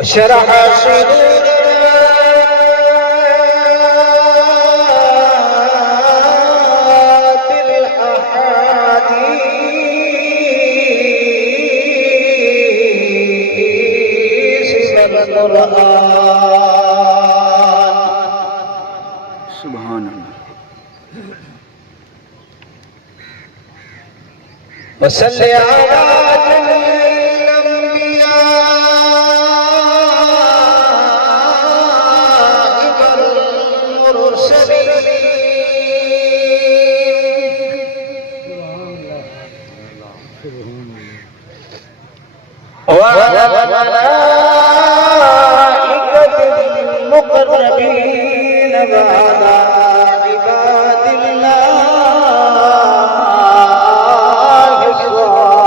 شرح صدورنا بالأحاديث والقرآن. سبحان الله. وصل على جميع الأنبياء والمرسلين والملائكة المقربين بعد عباد الله الصالحين.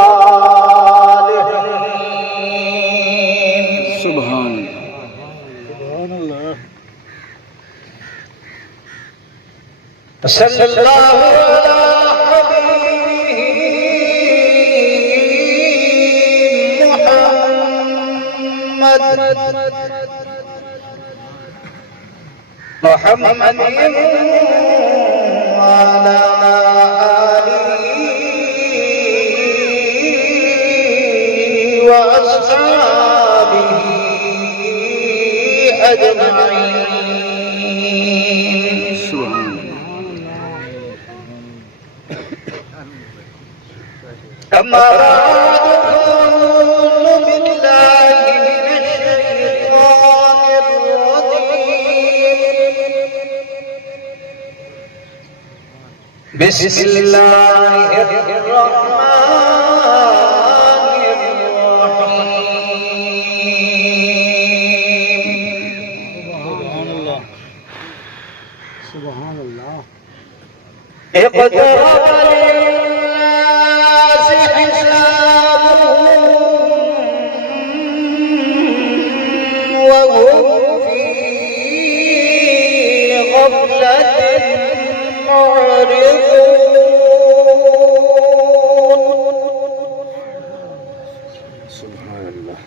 سبحان الله. صلى الله على حبيبه محمد وعلى آله وأصحابه أجمعين. سبحان أما بعد فأعوذ بالله من الشيطان الرجيم. بسم الله الرحمن الرحيم. سبحان الله. سبحان الله. اقترب للناس حسابهم وهم في غفلة معرضون. سبحان الله.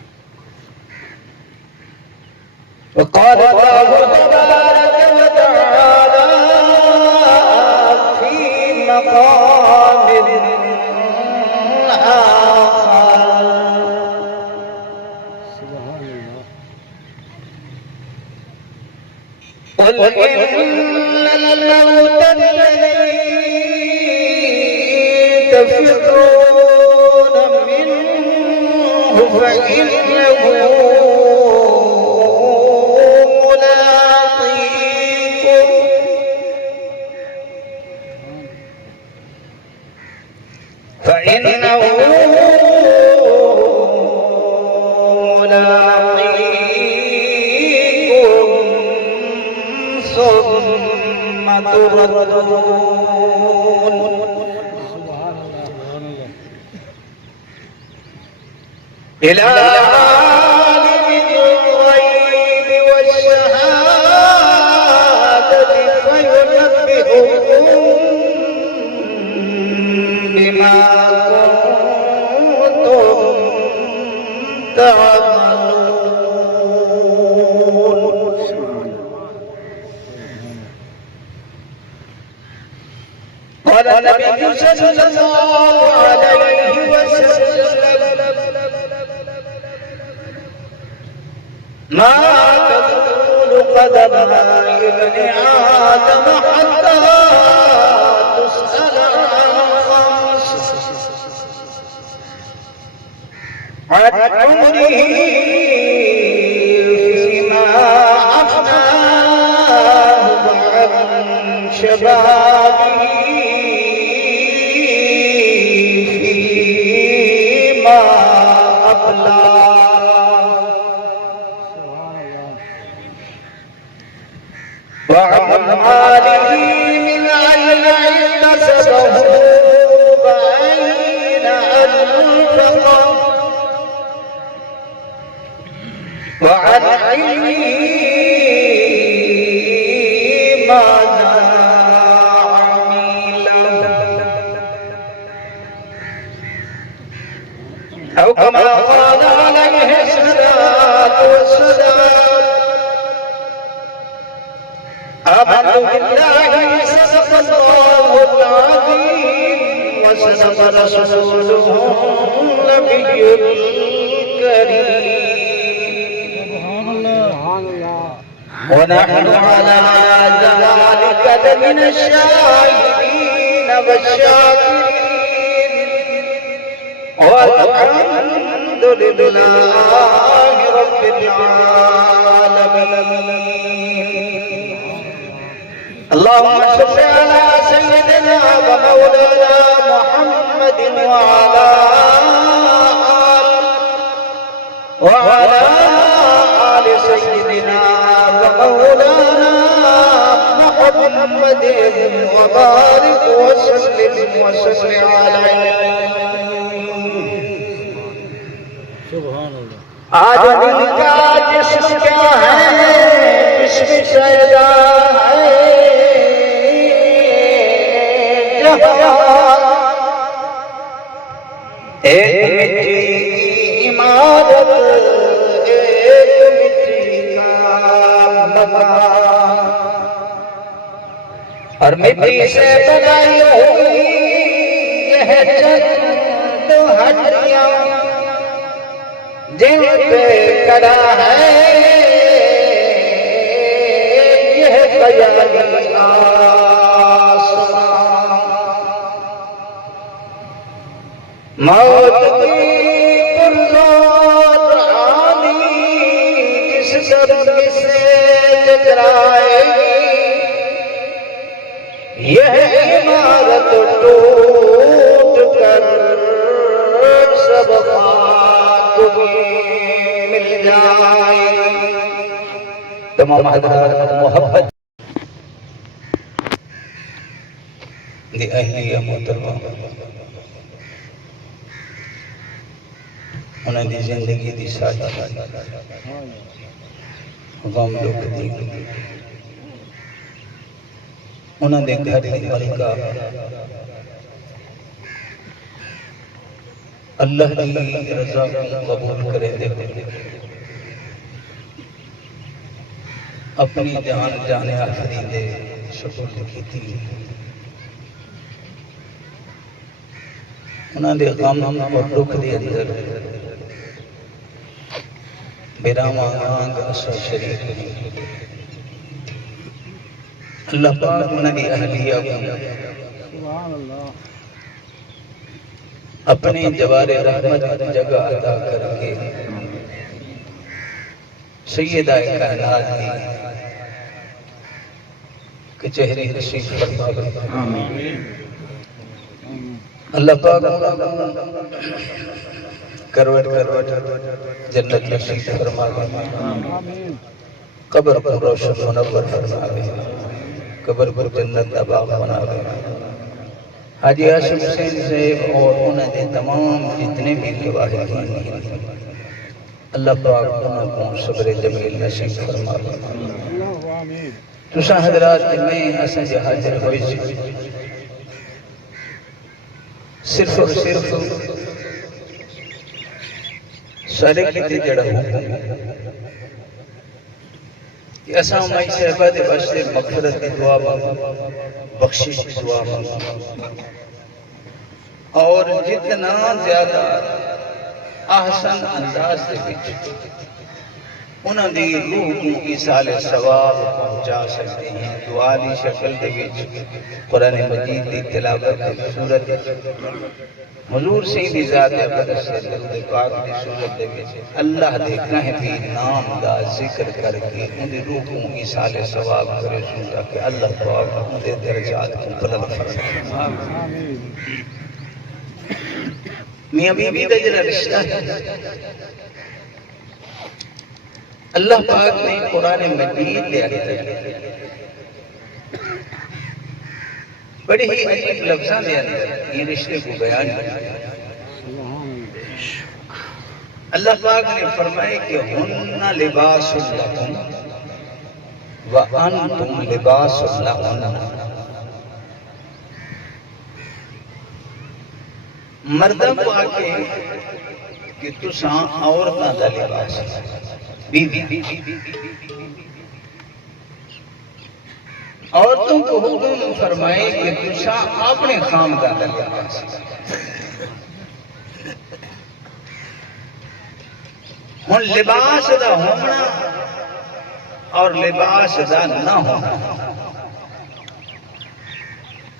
وقال الله تبارك وتعالى في مقام آخر. سبحان الله. قل إن الموت الذي تفرون منه فإنه ملاقيكم ثم تردون. سبحان الله. إلى عالم الغيب والشهادة فينبئكم بما كنتم تعملون. قال النبي صلى الله عليه وسلم ما تزول قدم ابن آدم حتى تسأل عن خمس: عن عمره فيما أفناه وعن شبابه فيما أبلاه وعن ماله من أين اكتسبه وأين أنفقه وعن علمه ماذا عمل أو كما قال عليه الصلاة والسلام آمنت بالله صدق الله العظيم وصدق رسوله النبي الكريم ونحن على ذلك لمن الشاهدين والشاكرين والحمد لله رب العالمين اللهم صل على سيدنا ومولانا محمد وعلى آل سيدنا ومولانا محمد وبارك وسلم عليه سبحان اللہ آج دن کا جسم کیا ہے جسم سجدہ ہے ایک مٹی عمارت ایک مٹی کا مکان اور مٹی سے بنائی ہوئی یہ چند ہڈیاں جن پہ کڑا ہے یہ خیالی آسمان موت کی پرزور آنی جس درد سے ٹکرائے یہ عمارت ٹوٹ کر سب خاک مل جائے تمام حضرات محبت دی اہلیہ محترمہ انہوں دی زندگی دی ساتھ غم دکھ دی انہوں نے گھر دی ملکہ اللہ کی رضا کو قبول کرے دے اپنی جان جانے آخری دے شکر لکھی تھی انہوں نے غم اور دکھ دی اندر میرا مانگ اثر شریف اللہ پاک انہوں نے اہلیہ کو اپنی جوار رحمت جگہ عطا کر کے سیدہ کائنات کی کچہری نصیب فرما اللہ پاک کروٹ جنت نصیب فرما قبر پر روشن منور فرما قبر پر جنت کا باغ بنا حاجی ہاشم حسین صاحب اور انہوں نے تمام جتنے بھی لواحقین ہیں اللہ پاک انہوں کو صبر جمیل نصیب فرما تسا حضرات میں اساں جے حاضر ہوئی صرف اور صرف سارے کتے جڑا ہوں کہ اساں مائی صحبہ دے واسطے مغفرت دی دعا بخشش دی دعا اور جتنا زیادہ احسن انداز دے وچ انہاں دی روح کو ایصال ثواب پہنچا سکتے ہیں دعا دی شکل دے وچ قرآن مجید دی تلاوت دی صورت حضور سیدی ذات اقدس سے درود پاک دی صورت دے وچ اللہ دیکھنا ہے بھی نام دا ذکر کر کے ان دی روح کو ایصال ثواب کرے سنتا کہ اللہ پاک ان دے درجات کو بلند فرمائے میاں بی بی دا جڑا رشتہ ہے اللہ پاک نے قرآن مجید دے اندر بڑی ہی عجیب لفظاں دے اندر یہ رشتے کو بیان کیا اللہ پاک نے فرمائے کہ ہن لباس لکم وانتم لباس لہن مردوں کو آکے کہ تساں عورتاں دا لباس بیوی عورتوں کو حکم فرمائے کہ تساں اپنے خامدان دا لباس ہن لباس دا ہونا اور لباس دا نہ ہونا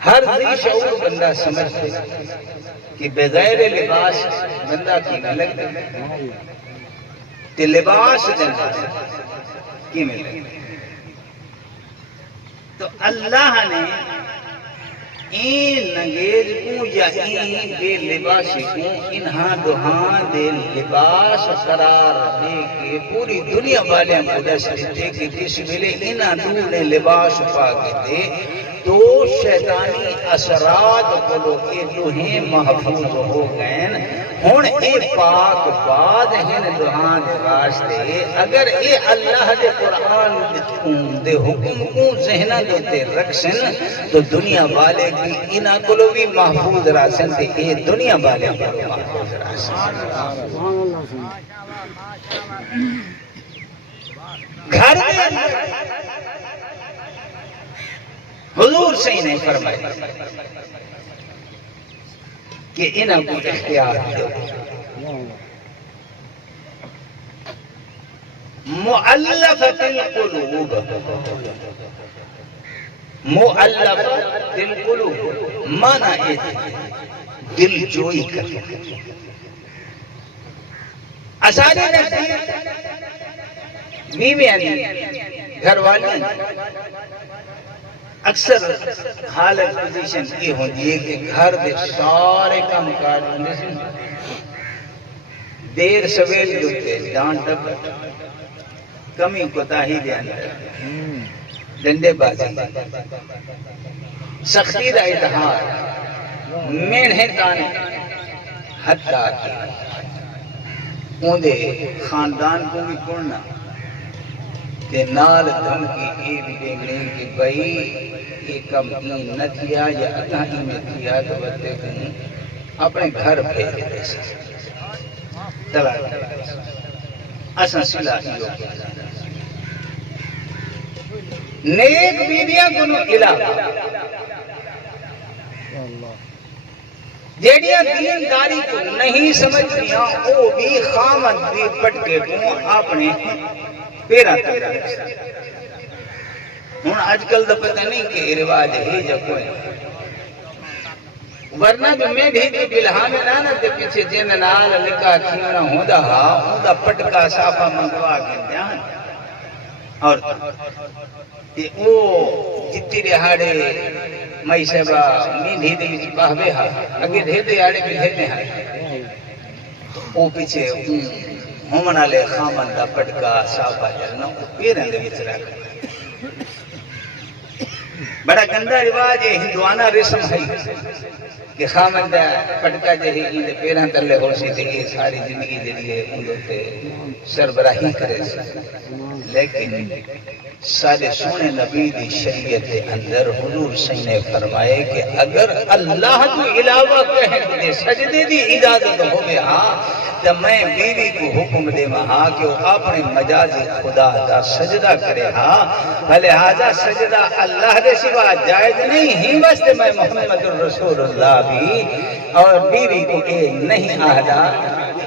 ہر ذی شعور بندہ سمجھتے کہ بغیر لباس بندہ کی لگتا تے لباس دینا کی ملے تو اللہ نے این نگیز کو یا این بے لباسی کو انہاں دوہاں دے لباس قرار دے کے پوری دنیا والے کو دس دیتے کہ جس ملے انہاں دو نے لباس پا کے دے تو شیطانی اثرات کو کے دوہیں محفوظ ہو گئے ہن اے پاک بعد ہن دوہاں دے واسطے اگر اے اللہ دے قرآن دے حکم کو ذہنہ دوتے رکھسن تو دنیا والے کی انہاں کو بھی محفوظ راسن تے اے دنیا والے کو محفوظ راسن گھر دے اندر حضور سے انہیں فرمایا کہ انہاں کو اختیار دو مؤلفت القلوب مؤلفت القلوب مانا دل جوئی کر اسانے نزدیک بیوی گھر والی اکثر حالت پوزیشن یہ ہوتی ہے کہ گھر دے سارے کام کاج ہونے سے دیر سویل دوتے ڈانٹ کمی کوتاہی دے اندر ڈنڈے بازی سختی دا اتحاد مینہ تانے حتیٰ کی اوندے خاندان کو بھی کرنا کہ نال دھم کی ایک دیکھنے کہ بھئی ایک کم نہ کیا یا اتانی میں کیا تو بتے ہوں اپنے گھر بھیج دے سے طلاق اساں صلاحی ہو نیک بیویاں کو علاوہ جیڑیاں دینداری کو نہیں سمجھتیاں وہ بھی خامد دی پٹکے کو اپنے پیرا تک ہوں آج کل تو پتہ نہیں کہ رواج ہے یا کوئی ورنہ جو میں بھی بلہا میں نانا تے پیچھے جن نال نکاح کھینا ہوندا ہا اوندا پٹکا صافہ منگوا کے دیاں اور او جتی رہاڑے مئی صاحبہ میندھی دے وچ پاہوے ہا اگے ڈھیدے آڑے بھی ڈھیدے ہا او پیچھے ہومن والے خامن دا پٹکا صافہ جلنا پیرن دے وچ رکھ بڑا گندا رواج ہے ہندوانہ رسم ہے کہ خامن دا پٹکا جہی ان پیرن تلے ہو سی تے یہ ساری زندگی جڑی ہے اون تے سربراہی کرے لیکن سارے سونے نبی دی شریعت کے اندر حضور صلی نے فرمائے کہ اگر اللہ کو علاوہ کہیں دے سجدے دی اجازت ہوئے ہاں تو میں بیوی کو حکم دے وہاں کہ وہ اپنے مجاز خدا دا سجدہ کرے ہاں لہذا سجدہ اللہ دے سوا جائز نہیں ہی بس میں محمد رسول اللہ بھی اور بیوی کو اے نہیں آہدا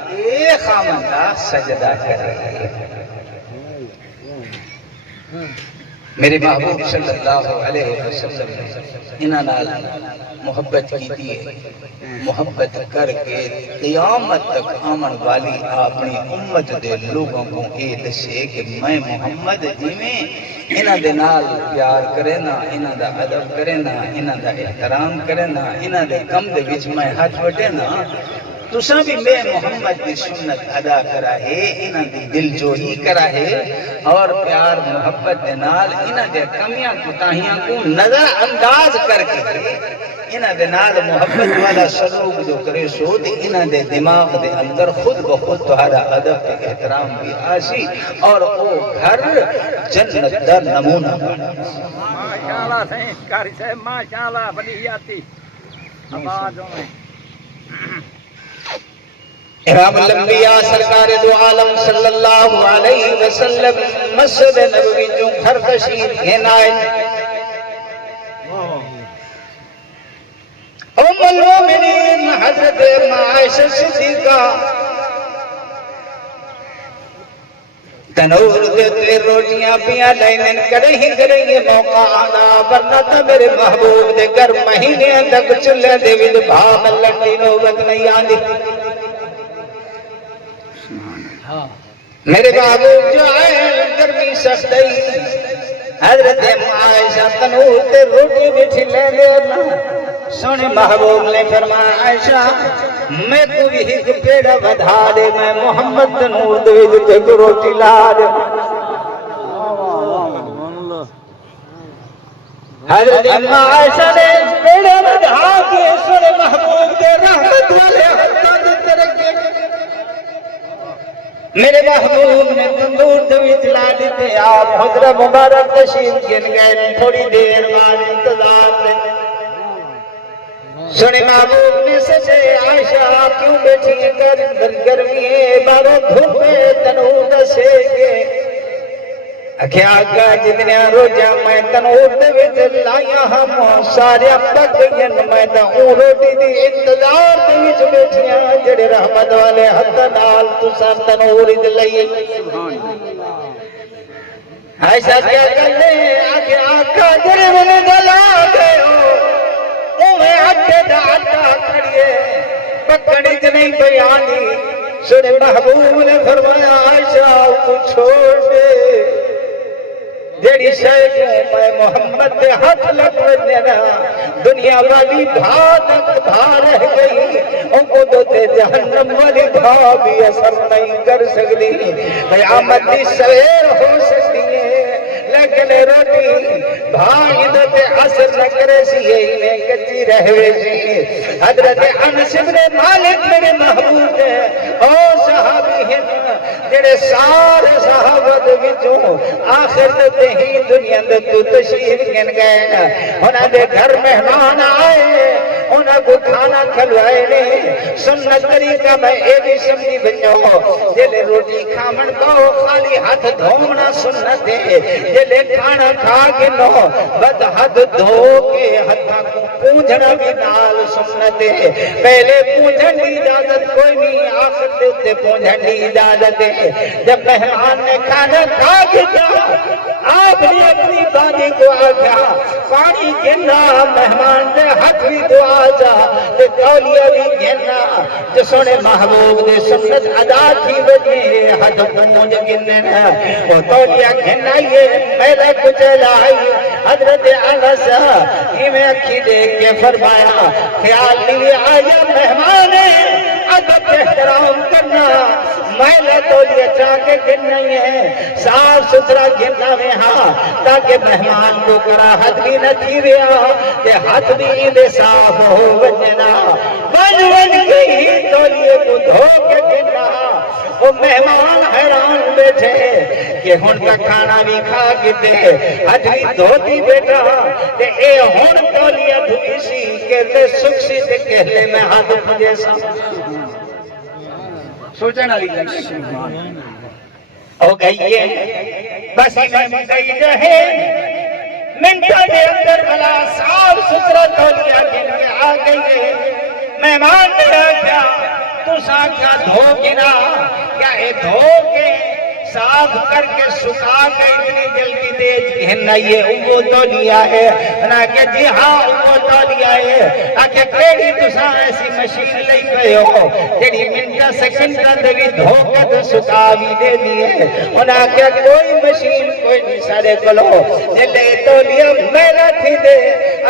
اے خامن دا سجدہ کرے میرے محبوب صلی اللہ علیہ وسلم انہاں نال محبت کی دیئے محبت کر کے قیامت تک آمن والی اپنی امت دے لوگوں کو یہ دسے کہ میں محمد جی میں انہاں دے نال پیار کرے نا انہاں دا ادب کرے نا انہاں دا احترام کرے نا انہاں دے کم دے وچ میں ہاتھ وٹے نا تساں بھی میں محمد کی سنت ادا کرا ہے انہاں دی دل جوئی کرا ہے اور پیار محبت دے نال انہاں دے کمیاں کوتاہیاں کو نظر انداز کر کے انہاں دے نال محبت والا سلوک جو کرے سو تے انہاں دے دماغ دے اندر خود بخود تہارا ادب تے احترام بھی آسی اور او گھر جنت دا نمونہ ماشاءاللہ سائیں کاری صاحب ماشاءاللہ بڑی آتی آباد میں امام الانبیاء سرکار دو عالم صلی اللہ علیہ وسلم مسجد نبوی جو گھر تشریف گھن آئے ام المومنین حضرت عائشہ صدیقہ تنور دیتے روٹیاں پیاں لائنن کریں یہ موقع آنا ورنہ تا میرے محبوب دے گھر مہینے تک چلے دے ود بھام لڑی نوبت نہیں آندی میرے محبوب جو آئے گرمی سختی حضرت عائشہ تنور تے روٹی بٹھی لے لینا سونے محبوب نے فرمایا عائشہ میں تو بھی ایک پیڑا بدھا دے میں محمد تنور دے تے روٹی لا دے حضرت عائشہ نے پیڑا بدھا کے سونے محبوب کے رحمت والے ہاتھوں دے ترکے میرے محبوب نے تندور دے چلا دیتے آپ حضرت مبارک تشریف گن گئے تھوڑی دیر بعد انتظار میں سنے محبوب نے سچے عائشہ کیوں بیٹھی ہے کر گرمی ہے بارہ دھوپے تنور دسے گے اکھے آگا جتنے روجہ میں تنور دے وچ لائیاں ہم سارے پک گئن میں تا اون روٹی دی انتظار دے وچ بیٹھیاں جڑے رحمت والے ہتھ نال تساں تنور دے لئیے عائشہ کیا کرنے آکھے آقا جڑے ونے دلا گئے ہو اوہ آٹے دا آٹا کھڑیے پکڑی تے نہیں بیانی سنے محبوب نے فرمایا عائشہ کو چھوڑ دے جیڑی شاید میں محمد دے ہاتھ لگ دینا دنیا والی بھا تک بھا رہ گئی ان کو دوتے جہنم والی بھا بھی اثر نہیں کر سکتی قیامت دی سویر ہو سکتی ہے لیکن روٹی بھائی دوتے اثر نہ کرے سی انہیں کچی رہوے سی حضرت انس بن مالک میرے محبوب ہے او صحابی ہیں جڑے سارے صحابت وچوں آخر تے ہی دنیا دے تو تشریف گن گئے انہاں دے گھر مہمان آئے انہاں کو کھانا کھلوائے نے سنت طریقہ میں اے بھی سمجھی بنو جلے روٹی کھامن کو خالی ہاتھ دھونا سنت ہے جلے کھانا کھا کے نو بد ہاتھ دھو کے ہاتھاں کو پونجھنا بھی نال سنت ہے پہلے پونجھن دی اجازت کوئی نہیں آخر دے تے پونجھن دی اجازت ہے جب مہمان نے کھانا کھا کے آپ نے اپنی بانی کو آگیا پانی گننا مہمان نے ہاتھ بھی دعا جا تے تولیہ بھی گننا جو سونے محبوب نے سنت ادا کی وجہ ہاتھ پونج گننا وہ تولیہ گننا یہ میرے کچھ لائی حضرت انس ہی میں اکھی دیکھ کے فرمایا خیال نہیں آیا مہمان ادب احترام کرنا میلے تولیہ چاہ کے گننا ہے صاف ستھرا گننا میں ہاں تاکہ مہمان کو کراہت بھی نہ تھی ویا کہ ہاتھ بھی دے صاف ہو بجنا بن کے ہی تولیے کو دھو کے گننا وہ مہمان حیران بیٹھے کہ ہن کا کھانا بھی کھا کے دے ہاتھ بھی دھوتی بیٹا کہ اے ہن تولیہ دھوئی سی کہ دے سکھ سی تے کہلے میں ہاتھ پجے سا سوچنا لی لگے او گئی ہے بس میں گئی رہے منٹا دے اندر بلا صاف ستھرا تولیہ گن کے آ گئی ہے مہمان نے آگیا تو ساکھا دھو گنا کیا اے دھو کے صاف کر کے سکھا کے اتنی جلدی تیز گھننا یہ وہ تولیہ ہے نا کہ جی ہاں وہ تولیہ ہے آکے کیڑی تساں ایسی مشین لئی پئے ہو جڑی منٹا سیکنڈا دے بھی دھو کے تے سکھا بھی دے دیے انہاں کہ کوئی مشین کوئی نہیں سارے کلو جلے تولیہ میرا تھی دے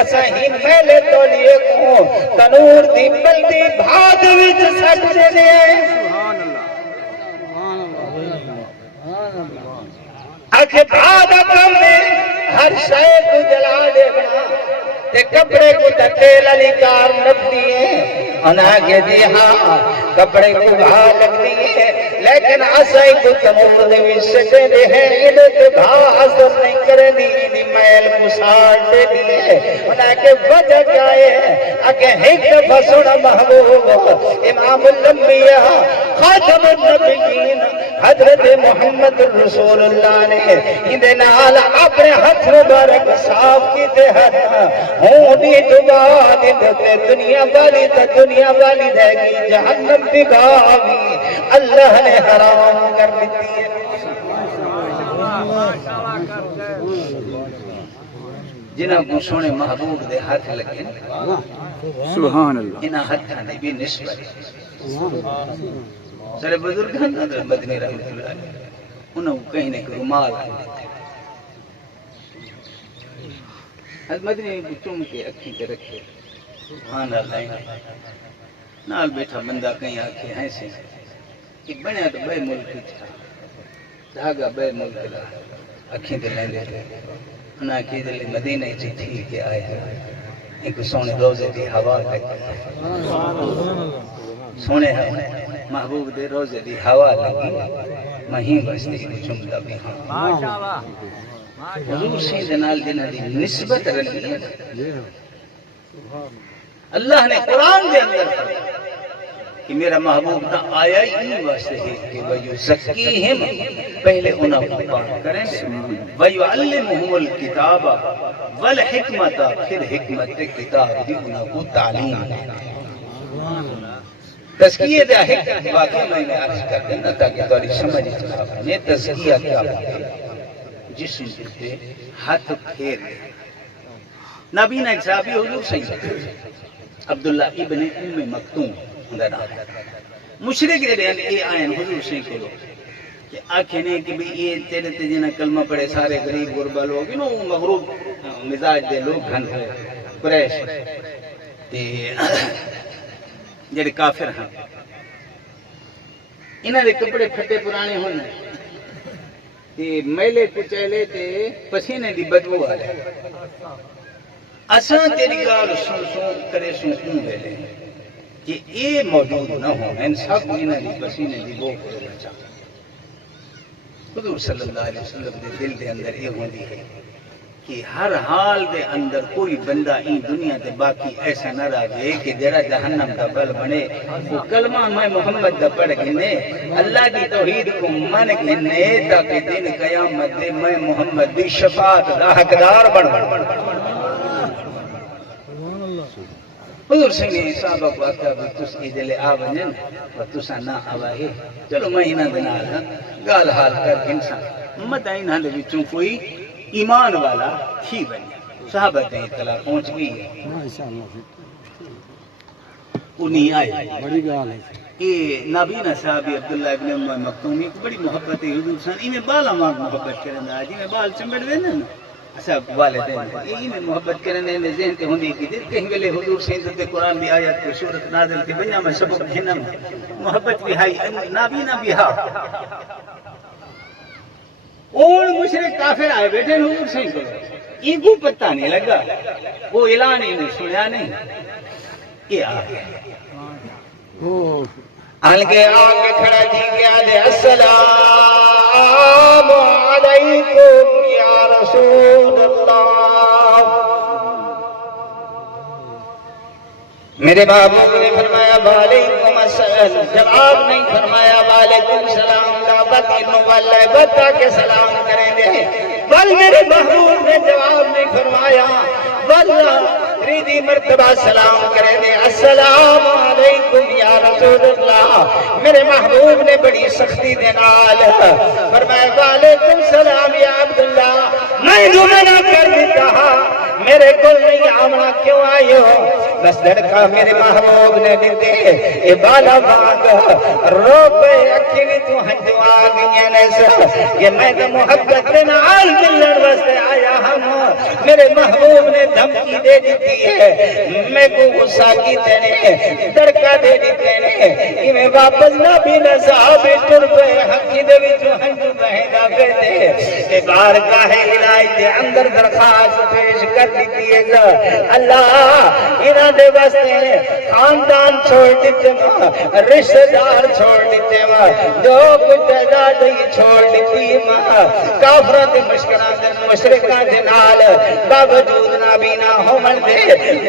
اساں ہی میلے تولیے کو تنور دی بلدی بھاد وچ سٹ دے دے آکھے بھاد کم میں ہر شے کو جلا دے بنا تے کپڑے کو تیل علی کار لگتی ہے انہاں کے جی ہاں کپڑے کو بھا لگتی ہے لیکن اسائی کو تنور دے وچ سٹے دے ہیں انہیں تے بھا اثر نہیں کرے دی دی میل مساڑ دے دی ہے انہاں کے وجہ کیا ہے آکے ایک دفعہ سونا محبوب امام الانبیاء خاتم النبیین حضرت محمد رسول اللہ نے اندے نال اپنے ہاتھ مبارک صاف کیتے ہیں ہوں دی دعا دے دنیا والی تے دنیا والی دے گی جہنم دی گاہ بھی اللہ نے حرام کر دیتی ہے جنہاں کو سونے محبوب دے ہاتھ لگے سبحان اللہ انہاں ہاتھاں دی بھی نسبت سارے بزرگ ہیں حضرت مدنی رحمۃ اللہ علیہ انہوں کو کہیں نہ کہ رومال حضرت مدنی کو چوم کے اکھیں کے رکھے سبحان اللہ نال بیٹھا بندہ کہیں آکھے ہیں سے ایک بنیا تو بے ملک تھا دھاگا بے ملک لا اکھیں دے لیں دے انہاں کی دل مدینہ چی تھی کے آئے ایک سونے روزے دی ہوا لگی سونے محبوب دے روزے دی ہوا لگی مہین بستی کو چمدہ بھی ہاں ماشاءاللہ حضور سین دنال دینا دی نسبت رلی ہے اللہ نے قرآن دے اندر کہ میرا محبوب تا آیا ہی واسطے ہے کہ وَيُزَكِّيهِمْ پہلے انہاں کو پاک کریں وَيُعَلِّمُهُمُ الْكِتَابَ وَالْحِكْمَةَ پھر حکمت کتاب دی انہاں کو تعلیم دیں تزکیہ دے حکمت واقعی میں نے عرض کر دینا تاکہ تاری سمجھ نے تزکیہ کیا ہوتے جسم پہ ہاتھ پھیر دے نبی نے ایک صحابی حضور صحیح عبداللہ ابن ام مکتوم مشرق دے اے آئین حضور صحیح کو کہ آنکھیں نے کہ یہ تیرے تجنہ کلمہ پڑے سارے غریب غربہ لوگ انہوں مغروب مزاج دے لوگ گھن ہوئے قریش جڑے کافر ہیں انہاں دے کپڑے پھٹے پرانے ہونے تے میلے کچیلے تے پسینے دی بدبو آ رہے اساں تیری گال سن سن کرے سن کیوں ویلے کہ اے موجود نہ ہو ان سب انہاں دی پسینے دی بو کو بچا حضور صلی اللہ علیہ وسلم دے دل دے اندر یہ ہوندی ہے کہ ہر حال دے اندر کوئی بندہ این دنیا دے باقی ایسا نہ رہے کہ جرا جہنم کا بل بنے وہ کلمہ میں محمد دا پڑھ گنے اللہ کی توحید کو من گنے تاکہ دن قیامت دے میں محمد دی شفاعت دا حقدار بن حضور سے نے صحابہ کو آتا بھی تس کی دل آونجن و تسا نہ آواہے چلو میں انہاں دنا گال حال کر انسان مت انہاں دے وچوں کوئی ایمان والا تھی بنیا صحابہ تے اطلاع پہنچ گئی ہے انہی آئے بڑی گال ہے یہ نابینا صحابی عبداللہ ابن ام مکتومی کو بڑی محبت ہے حضور صلی اللہ علیہ وسلم میں بالا مانگ محبت کرنا ہے جی میں بال چمڑ دینا نا صاحب والدین یہ میں محبت کرنے نے ذہن تے ہوندی کی دل کہیں ویلے حضور سید قرآن دی آیت کی صورت نازل تھی بنیا میں سبب ہنم محبت بھی ہائی نابینا بھی ہا اور مشرک کافر آئے بیٹھے حضور صحیح کرو یہ کو پتہ نہیں لگا وہ اعلان ہی نہیں سنیا نہیں یہ آ گیا ہلکے آگے کھڑا جی کیا دے السلام علیکم یا رسول اللہ میرے بابو نے فرمایا وعلیکم السلام جواب نہیں فرمایا وعلیکم السلام کا بطن واللہ بتا کے سلام کریں دے بل میرے محبوب نے جواب نہیں فرمایا واللہ ریدی مرتبہ سلام کریں دے السلام علیکم یا رسول اللہ میرے محبوب نے بڑی سختی دے نال فرمایا وعلیکم السلام یا عبداللہ میں منع کر دیتا میرے کل نہیں آمنا کیوں آئے ہو بس لڑکا میرے محبوب نے دیتے اے بالا مانگ رو پہ اکھی بھی تو ہنجو آگئیں نیسا یہ میں تو محبت دینا آل ملن وستے آیا ہم میرے محبوب نے دھمکی دے دیتی ہے میں کو غصہ کی تینے درکا دے دیتے نے کہ میں واپس نہ بھی نہ صحابی ٹر پہ حقی دے بھی جو ہنجو بہنگا پہ دے اے بارگاہ الہی دے اندر درخواست پیش کر دیتی ہے اللہ انہاں دے واسطے خاندان چھوڑ دیتے ماں رشتہ دار چھوڑ دیتے ماں جو کچھ تعداد ہی چھوڑ دیتی ماں کافرہ دے مشرکان دے نال باوجود نابینا ہومن دے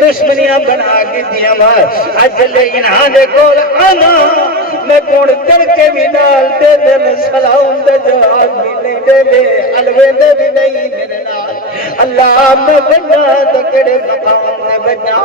دشمنیاں بنا کے دیا ماں اجلے انہاں دے کول آنا میں کون چڑھ کے بھی نال دے دن سلام دے جواب بھی نہیں دے دے حلوے دے بھی نہیں میرے نال اللہ میں بنا دکڑے مقام میں بنا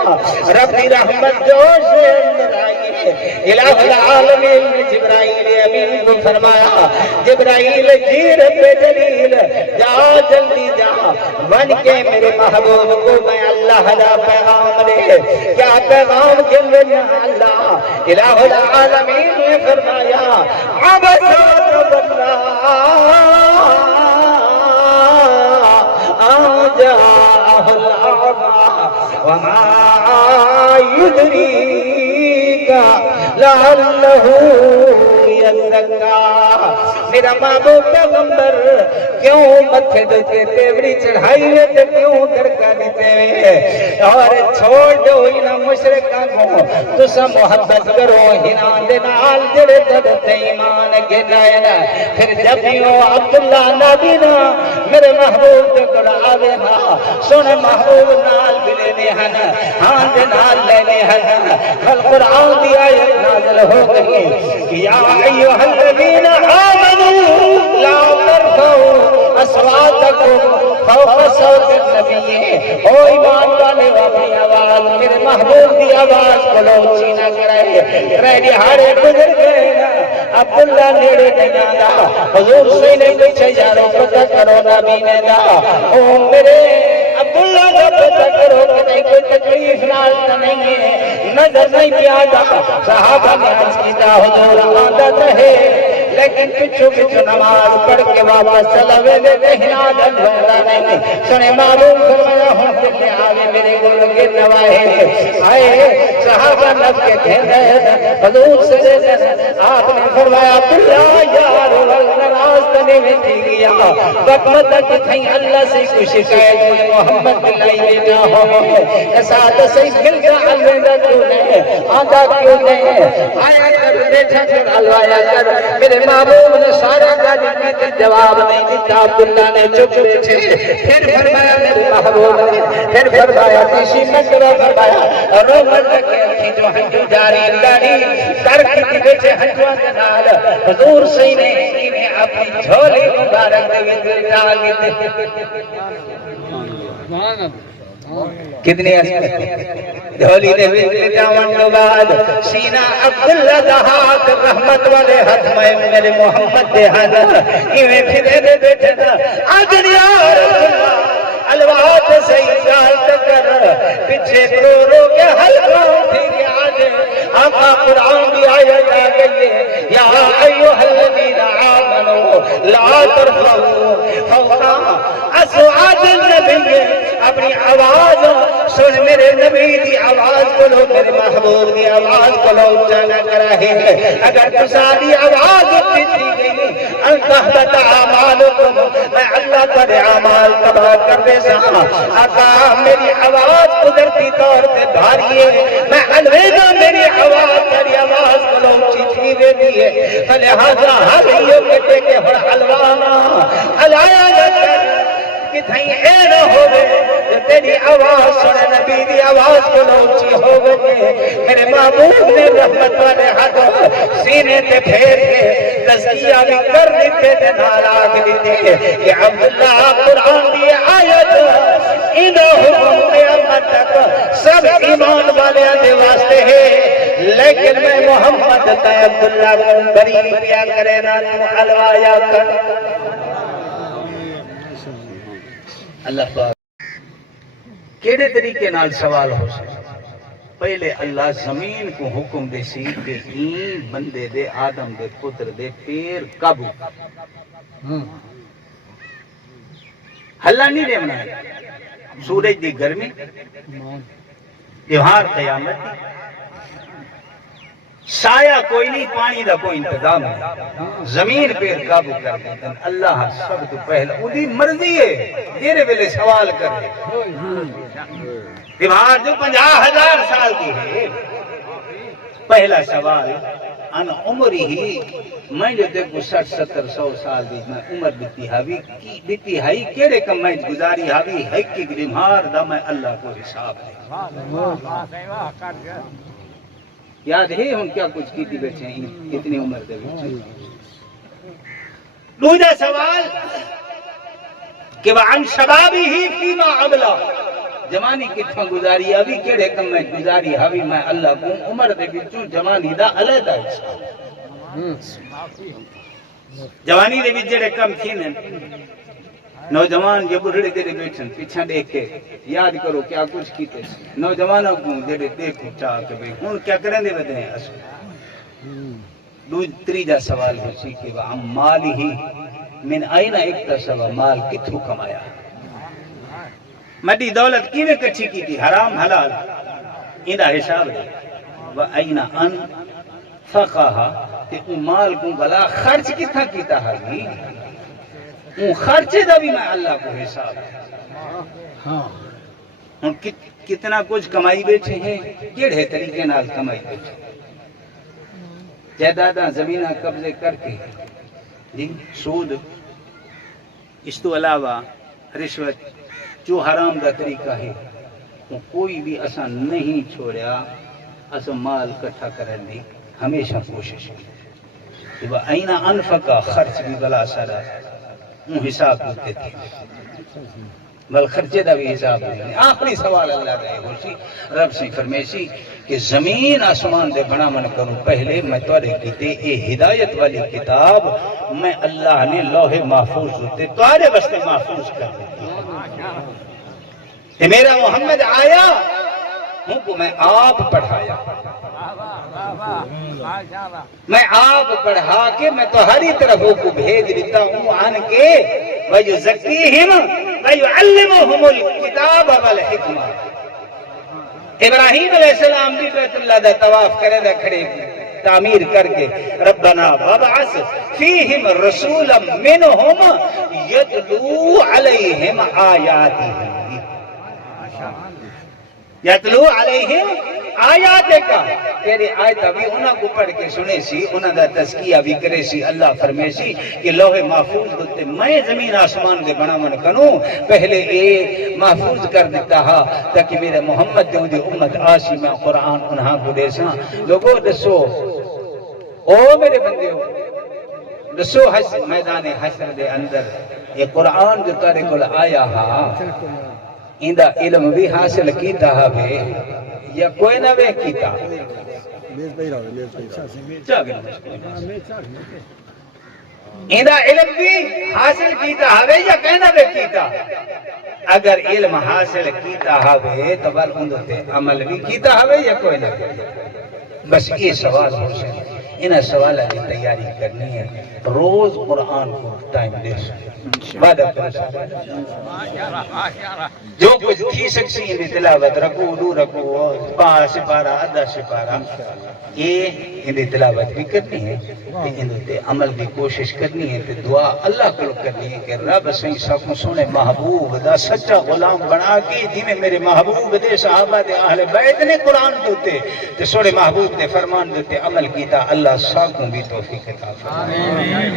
ربی رحمت جو سے اندر آئیے الہ العالمین نے جبرائیل امین کو فرمایا جبرائیل جی رب جلیل جا جلدی جا بن کے میرے محبوب کو میں اللہ دا پیغام دے کیا پیغام جلونا اللہ الہ العالمین نے فرمایا عبدت باللہ آجاہ العبا وما يدريك لعلہ یزکا میرا محبوب پیغمبر کیوں متھے دے تیوری چڑھائی تے کیوں درکا دیتے اور چھوڑ دو انہاں مشرکاں کو تسا محبت کرو ہناں دے نال جڑے تے ایمان کے لائے پھر جب یوں عبداللہ نبی نا میرے محبوب دے کول آوے نا سن محبوب نال ملے ہن ہاں دے نال لینے ہن القرآن دی آیت نازل ہو گئی یا ایھا الذین آمنوا لا ترفعوا اصواتکم فوق صوت النبی او ایمان والے اپنی آواز میرے محبوب دی آواز کو اونچی نہ کرے ریڈی ہارے گزر گئے نا عبداللہ نیڑے نہیں آندا حضور سے نے پیچھے جارو پتہ کرو نبی نے دا او میرے عبداللہ کا پتہ کرو کہ کوئی تکلیف نال نہیں ہے نظر نہیں پیا جا صحابہ نے عرض کیا حضور آندا رہے لیکن پچھو پچھو نماز پڑھ کے واپس چلا ویلے دہنا دن ہوتا نہیں سنے معلوم فرمایا ہوں دل آوے میرے گل کے نوائے آئے صحابہ نب کے کہنے حضور سے دن آپ نے فرمایا عبداللہ یار ناراض تنے میں تھی گیا وقت تک تھیں اللہ سے کوئی شکایت ہوئی محمد بلائی دینا ہو ساتھ سے مل گا الویدہ کیوں نہیں آدھا کیوں نہیں آیا کر دیکھا کر الوایا کر میرے محبوب نے سارا گاجر میں تے جواب نہیں دیتا عبداللہ نے چپ بیٹھے پھر فرمایا میرے محبوب نے پھر فرمایا کسی مکرہ فرمایا رومن رکھے اکھی جو ہنجو جاری داری کر کی بیٹھے ہنجوان جنال حضور سی نے انہیں اپنی جھولی مبارک دے وزر ڈالی کتنی اسمت جھولی دے وزر ڈاون کے بعد سینہ عبداللہ دہات رحمت والے حد میں میرے محمد دے حد ایویں پھرے دے بیٹھے نا آجر یا رسول اللہ الوات سے اجال تکر پچھے رو رو کے حلقہ اٹھی کے آجے آقا قرآن بھی آیت آ گئی ہے یا ایوہ الذین آمنوا لا ترفعوا فوق اصوات النبی اپنی آواز سن میرے نبی دی آواز کو لو میرے محبوب دی آواز کو لو جانا کراہے اگر تسادی آواز اٹھتی گئی انتحبت اعمالکم میں اللہ پر اعمال تباہ کر دے سا آقا میری آواز قدرتی طور پہ بھاری ہے میں الویدہ میری آواز تیری آواز کو لو چیچی دے دیئے فلہذا حلیوں کے ٹیکے ہر حلوانا حلایا جاتا کتھائیں اے نہ ہوئے جو تیری آواز سنے نبی دی آواز کو لوچی ہو گئے میرے محبوب نے رحمت والے حد سینے تے پھیر کے تزکیہ بھی کر دیتے تھے ناراغ دیتے کہ عبداللہ قرآن دی آیت انہوں حکم قیامت تک سب ایمان والے دے واسطے ہے لیکن میں محمد کا عبداللہ کو بری کیا کرے نا تو حلوایا کر اللہ پاک کیڑے طریقے نال سوال ہو سکتا پہلے اللہ زمین کو حکم دے سی کہ این بندے دے آدم دے پتر دے پیر قابو اللہ نہیں دے بنایا سورج دی گرمی تیوہار قیامت دی سایہ کوئی نہیں پانی دا کوئی انتظام ہے زمین پہ قابو کر دیتا اللہ سب تو پہلا اُدھی مرضی ہے تیرے ویلے سوال کر دے دیوار جو 50,000 سال کی ہے پہلا سوال ان عمری ہی میں جو دیکھو 60-70-100 سال دی میں عمر بیتی ہائی کیڑے کم میں گزاری ہاوی ہے کہ بیمار دا میں اللہ کو حساب ہے یاد ہے ہن کیا کچھ کیتی بیٹھے ہیں کتنی عمر دے وچ دوجا سوال کہ وعن شبابی فیما عملا جوانی کتھاں گزاری ابھی کیڑے کم میں گزاری ہوی میں اللہ کو عمر دے وچوں جوانی دا علیحدہ جوانی دے وچ جڑے کم تھینے نوجوان یہ بڑھڑے جڑے بیٹھن پیچھے دیکھ کے یاد کرو کیا کچھ کیتے نوجوانوں کو جڑے دیکھو چاہ کے بھئی ہن کیا کریں دے ودے ہیں تیجا سوال ہے کہ مال ہی من آئین اکتسب مال کتھوں کمایا مڈی دولت کیویں کٹھی کی تھی حرام حلال ایندا حساب ہے و آئین ان فقہا تے او مال کو بلا خرچ کتھا کیتا ہے او خرچے دا بھی میں اللہ کو حساب ہے ہن کتنا کچھ کمائی بیٹھے ہیں کیڑے طریقے نال کمائی بیٹھے جائیداداں زمیناں قبضے کر کے جی سود اس تو علاوہ رشوت جو حرام دا طریقہ ہے وہ کوئی بھی اساں نہیں چھوڑیا اساں مال کٹھا کرن دی ہمیشہ کوشش کی وہ اینا انفقا خرچ بھی بلا سارا وہ حساب ہوتے تھے بل خرچے دا بھی حساب نہیں آخری سوال اللہ کا ہے ہوشی رب سے فرمیشی کہ زمین آسمان دے بنا من کروں پہلے میں توڑے کیتے اے ہدایت والی کتاب میں اللہ نے لوح محفوظ ہوتے توڑے بستے محفوظ کر دیتے میرا محمد آیا ہوں کو میں آپ پڑھایا میں آپ پڑھا کے میں تو ہری طرف کو بھیج دیتا ہوں آن کے وَيُزَكِّيهِمْ وَيُعَلِّمُهُمُ الْكِتَابَ وَالْحِكْمَةَ ابراہیم علیہ السلام بھی بیت اللہ دا طواف کرے دا کھڑے تعمیر کر کے ربنا وابعث فیہم رسولا منہم یتلو علیہم آیاتہم یتلو علیہم آیات کا تیرے آیت بھی انہاں کو پڑھ کے سنے سی انہاں دا تزکیہ بھی کرے سی اللہ فرمے سی کہ لوح محفوظ ہوتے میں زمین آسمان دے بنا من کنوں پہلے اے محفوظ کر دیتا ہا تاکہ میرے محمد دے دی امت آسی میں قرآن انہاں کو دے ساں لوگوں دسو او میرے بندے ہو دسو میدان حشر دے اندر یہ قرآن جو تارے کل آیا ہا اندہ علم بھی حاصل کیتا ہا بے یا کوئی نہ بے کیتا اندہ علم بھی حاصل کیتا ہا بے یا کوئی نہ بے کیتا اگر علم حاصل کیتا ہا بے تو بل اندھتے عمل بھی کیتا ہا بے یا کوئی نہ بے بس یہ سوال ہو سکے انہیں سوالہ کی تیاری کرنی ہے روز قرآن کو ٹائم دے سکتے وعدہ کرو جو کچھ تھی سکسی انہیں تلاوت رکھو دو رکھو پار سپارہ آدھا سپارہ یہ انہیں تلاوت بھی کرنی ہے انہیں عمل بھی کوشش کرنی ہے دعا اللہ کو کرنی ہے کہ رب سہی ساکوں سونے محبوب دا سچا غلام بنا کی جنہیں میرے محبوب دے صحابہ دے اہل بیت نے قرآن دوتے تو سونے محبوب نے فرمان دوتے عمل کیتا اللہ ساکوں بھی توفیق عطا فرمائے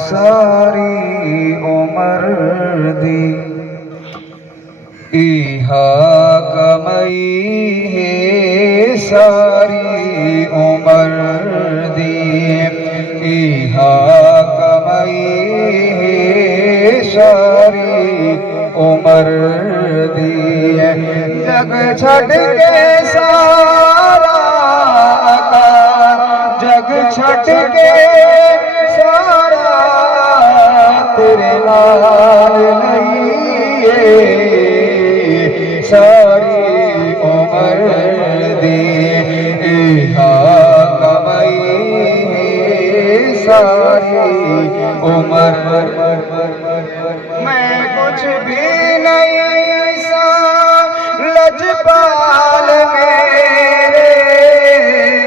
ساری عمر دی ایہا کمائی ہے ساری عمر دی ایہا کمائی ہے ساری عمر دی جگ چھٹ کے سارا جگ چھٹ کے سارا تیرے نال لئیے ساری عمر دی ایہا کمائی ساری عمر میں کچھ بھی نہیں سا لجپال میرے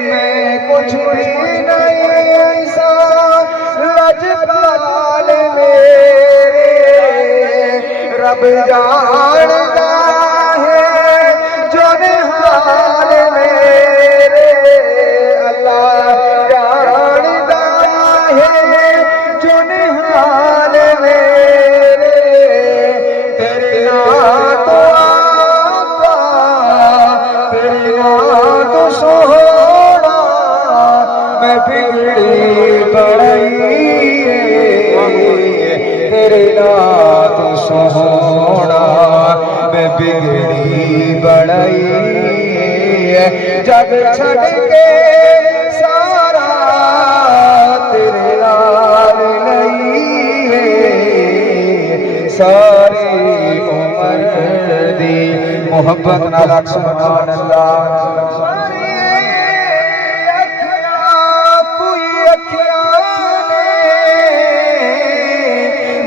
میں کچھ بھی نہیں سا لجپال میرے رب جانتا ہے جو نحال میرے اللہ جانتا ہے جو نحال تو سونا میں بگڑی بڑائی تیرے نام تو سونا میں بگڑی بڑائی جگ چھڑ کے سارا تیرے نال نہیں ہے ساری عمر دی محبت نال سبحان اللہ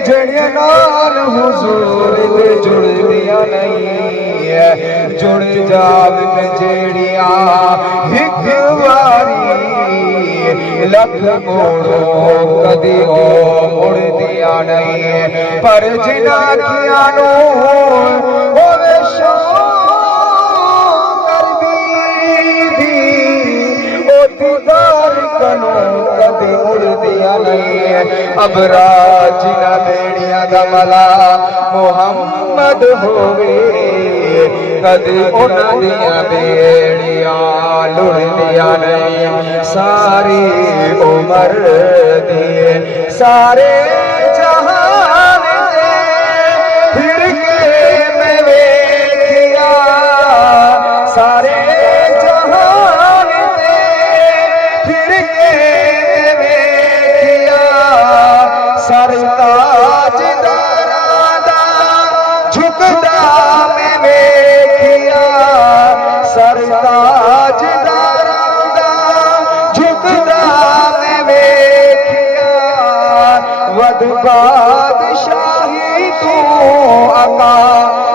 جڑیاں نال حضور دے جڑ دیا نہیں ہے جڑ جاگ میں جڑیاں ایک واری لکھ موڑو کدی مڑ دیا نہیں ہے پر جنا کیا نو ہوے کدی مڑ دیا نہیں ہے اب راج نہ بیڑیاں دا ملا محمد ہوئے کدی انہاں دیاں بیڑیاں لڑ دیا نہیں ساری عمر دی سارے جہان دے پھر کے میں ویکھیا سارے سرتاج دارادا جھکدا میں ویکھیا سرتاج دارادا جھکدا میں ویکھیا ود بادشاہی تو آقا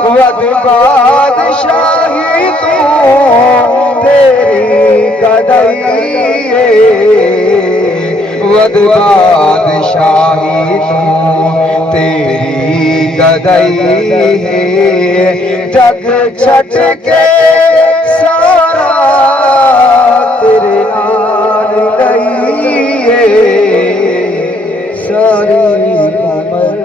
ود بادشاہی تو تیری گدائی ود بادشاہی تو تیری گدائی ہے جگ چھٹ کے سارا تیرے نال گئی ہے ساری عمر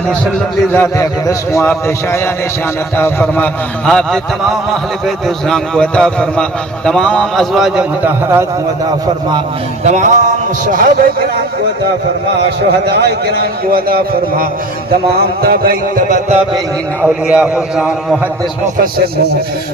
وسلم کی ذات اقدس کو آپ دے شایع نشان عطا فرما آپ دے تمام اہل بیت الزام کو عطا فرما تمام ازواج مطہرات کو عطا فرما تمام صحابہ کرام کو عطا فرما شہداء کرام کو عطا فرما تمام تابعین تبع تابعین اولیاء حضام محدث مفسر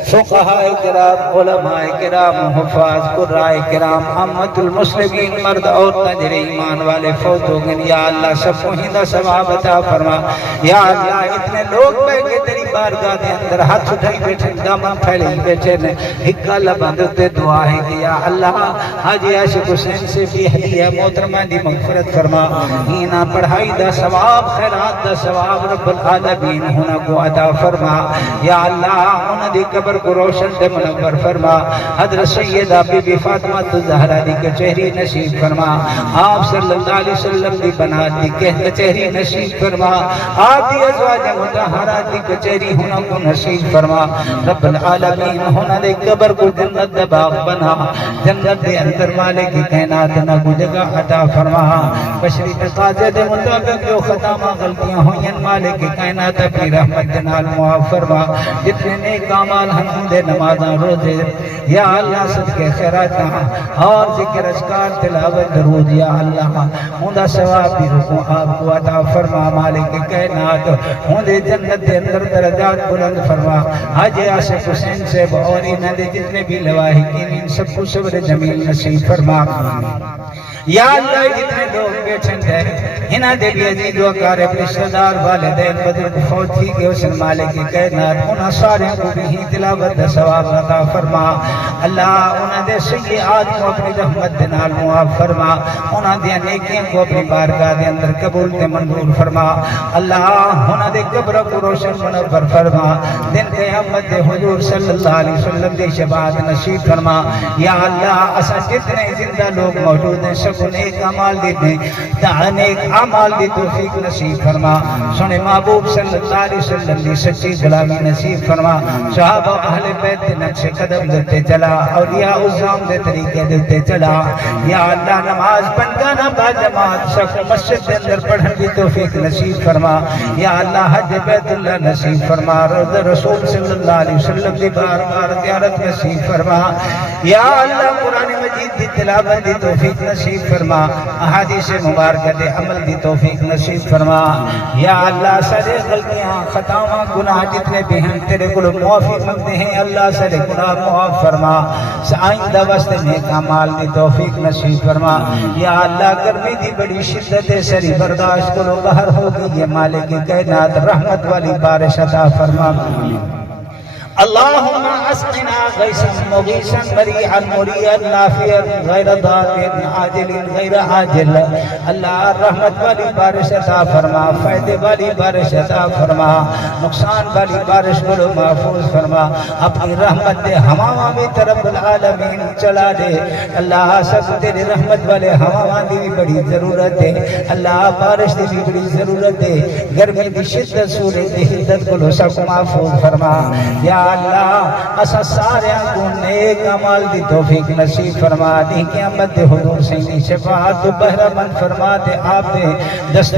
فقہاء کرام علماء کرام حفاظ قرآء کرام امت المسلمین مرد اور تجر ایمان والے فوت ہو گئے یا اللہ سب کو ہندہ ثواب عطا فرما یا اللہ اتنے لوگ بیٹھے تیری بارگاہ دے اندر ہاتھ اٹھائی بیٹھے دامن پھیلی بیٹھے نے ہکا لبندتے دعا ہے کہ یا اللہ حاجی عاشق حسین سے بھی ہدیہ محترمہ دی مغفرت فرما ہینا پڑھائی دا ثواب خیرات دا ثواب رب العالمین ہونا کو عطا فرما یا اللہ انہ دی قبر کو روشن دے منور فرما حضرت سیدہ بی بی فاطمہ الزہرا دی کچہری نصیب فرما آپ صلی اللہ علیہ وسلم دی بنات دی کچہری نصیب فرما آپ دی ازواج مطہرات دی کچہری ہونا کو نصیب فرما رب العالمین ہونا دے قبر کو جنت دے باغ بنا جنت دے اندر مالک کائنات نہ کو جگہ عطا فرما بشری تقاضے دے مطابق جو خطامہ غلطیاں ہوئیں مالک کائنات اپنی رحمت نال معاف فرما جتنے نیک اعمال ہم دے نمازاں روزے یا اللہ صدقے خیرات اور ذکر اذکار تلاوت درود یا اللہ ہوندا ثواب بھی رکو آپ کو عطا فرما مالک کائنات ہوندے جنت دے اندر درجات بلند فرما حاجی عاشق حسین سے اور انہاں دے جتنے بھی لواحقین ان سب کو صبر جمیل نصیب فرما یا اللہ جتنے لوگ بیٹھن تھے انہاں دے بھی عزیز و اقارب رشتہ دار والدین بزرگ فوت تھی کہ حسن مالک کائنات انہاں سارے کو بھی تلاوت دا ثواب عطا فرما اللہ انہاں دے سیئات کو اپنی رحمت دے نال معاف فرما انہاں دے نیکیاں کو اپنی بارگاہ دے اندر قبول تے منظور فرما اللہ انہاں دے قبر کو روشن منور فرما دن قیامت دے حضور صلی اللہ علیہ وسلم دے شفاعت نصیب فرما یا اللہ اسا جتنے زندہ لوگ موجود ہیں سب نیک اعمال دے دیں نیک اعمال دی توفیق نصیب فرما سنے محبوب صلی اللہ علیہ وسلم دی سچی غلامی نصیب فرما صحابہ اہل بیت دے نقش قدم دیتے چلا اولیاء عظام دے طریقے دیتے چلا یا اللہ نماز پنگانا با جماعت سب مسجد دے اندر پڑھن دی توفیق نصیب فرما یا اللہ حج بیت اللہ نصیب فرما روضہ رسول صلی اللہ علیہ وسلم دی بار بار زیارت نصیب فرما یا اللہ قرآن مجید دی تلاوت دی توفیق نصیب فرما احادیث مبارکہ دے عمل دی توفیق نصیب فرما یا اللہ سارے غلطیاں خطاواں گناہ جتنے بھی ہیں تیرے کو معافی مانگتے ہیں اللہ سارے گناہ معاف فرما آئندہ واسطے نیک اعمال دی توفیق نصیب فرما یا اللہ گرمی دی بڑی شدت سری برداشت کو باہر ہو گئی یہ مالک کائنات رحمت والی بارش عطا فرما اللہم اسقنا غیثا مغیثا مریعا مريعا نافعا غیر ضار عاجل غیر عاجل اللہ رحمت والی بارش عطا فرما فائدے والی بارش عطا فرما نقصان والی بارش کو محفوظ فرما اپنی رحمت دے ہواواں بھی رب العالمین چلا دے اللہ سب تیرے رحمت والے ہواواں دی بھی بڑی ضرورت ہے اللہ بارش دی بھی بڑی ضرورت ہے گرمی دی شدت صورت دی حدت کو سب محفوظ فرما یا اللہ اسا سارے کو نیک عمل دی توفیق نصیب فرما دی قیامت دے حضور سے شفاعت بہرہ من فرما دے آپ دے دست